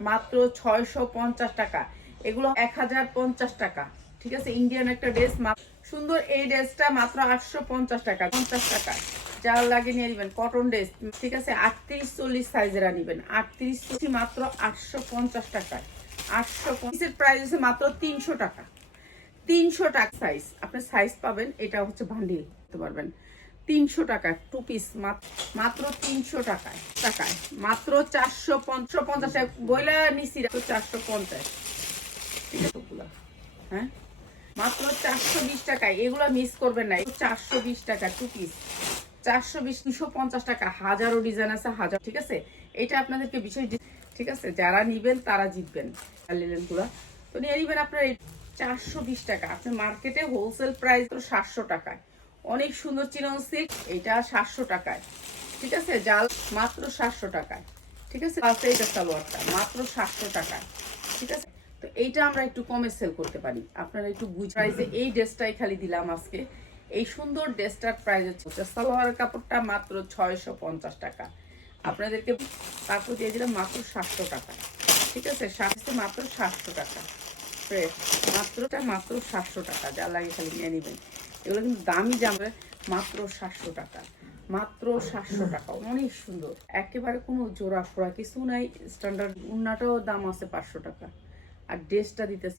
মাত্র ছয়শো পঞ্চাশ টাকা। এগুলো এক হাজার পঞ্চাশ টাকা। ঠিক আছে? ইন্ডিয়ান একটা ড্রেস সুন্দর এই ড্রেসটা মাত্র আটশো পঞ্চাশ টাকা। পঞ্চাশ টাকা। যা লাগে নিয়ে নেবেন কটন ড্রেস ঠিক আছে? আটত্রিশ চল্লিশ সাইজের নেবেন। আটত্রিশ মাত্র আটশো পঞ্চাশ টাকায়। আটশো পঞ্চাশের প্রাইস হচ্ছে মাত্র তিনশো টাকা। তিনশো টাকা সাইজ আপনি সাইজ পাবেন। এটা হচ্ছে ভান্ডিল পারবেন? তিনশো টাকা টু পিস মাত্র তিনশো টাকায় টাকায়। মাত্র চারশো পঞ্চাশ পঞ্চাশ বইলা নিছি চারশো পঞ্চাশ। হ্যাঁ? মাত্র চারশো বিশ টাকায়, এগুলো মিস করবেন না। চারশো বিশ টাকা টু পিস চারশো বিশ, দুশো পঞ্চাশ টাকা, হাজারো ডিজাইন আছে, হাজার, ঠিক আছে? এটা আপনাদেরকে বিশেষ ঠিক আছে? যারা নিবেন, তারা জিতবেন। পুরা। তো নিয়ে নিবেন আপনার চারশো বিশ টাকা। আপনার মার্কেটে হোলসেল প্রাইস তো সাতশো টাকায়। অনেক সুন্দর চিনন সিল্ক এটা সাতশো টাকায়। ঠিক আছে? জাল মাত্র সাতশো টাকায়। ঠিক আছে? এটা সালোয়ারটা মাত্র সাতশো টাকায়। ঠিক আছে? তো এইটা আমরা একটু কমে সেল করতে পারি। আপনারা একটু বুঝ প্রাইসে এই ড্রেসটাই খালি দিলাম আজকে। এই সুন্দর ড্রেসটার প্রাইস হচ্ছে সালোয়ারের কাপড়টা মাত্র ছয়শো পঞ্চাশ টাকা। আপনাদেরকে তারপর দিয়ে দিলাম মাত্র সাতশো টাকা। ঠিক আছে? সাতশো মাত্র সাতশো টাকা। ফ্রেশ মাত্রটা মাত্র সাতশো টাকা। যা লাগে খালি নিয়ে নেবেন। এগুলো কিন্তু দামি জামা, মাত্র সাতশো টাকা। মাত্র সাতশো টাকা, অনেক সুন্দর। একেবারে কোনো জোড়া ফোড়া কিছু নাই স্ট্যান্ডার্ড উন্নাটাও দাম আছে পাঁচশো টাকা। আর ড্রেসটা দিতেছে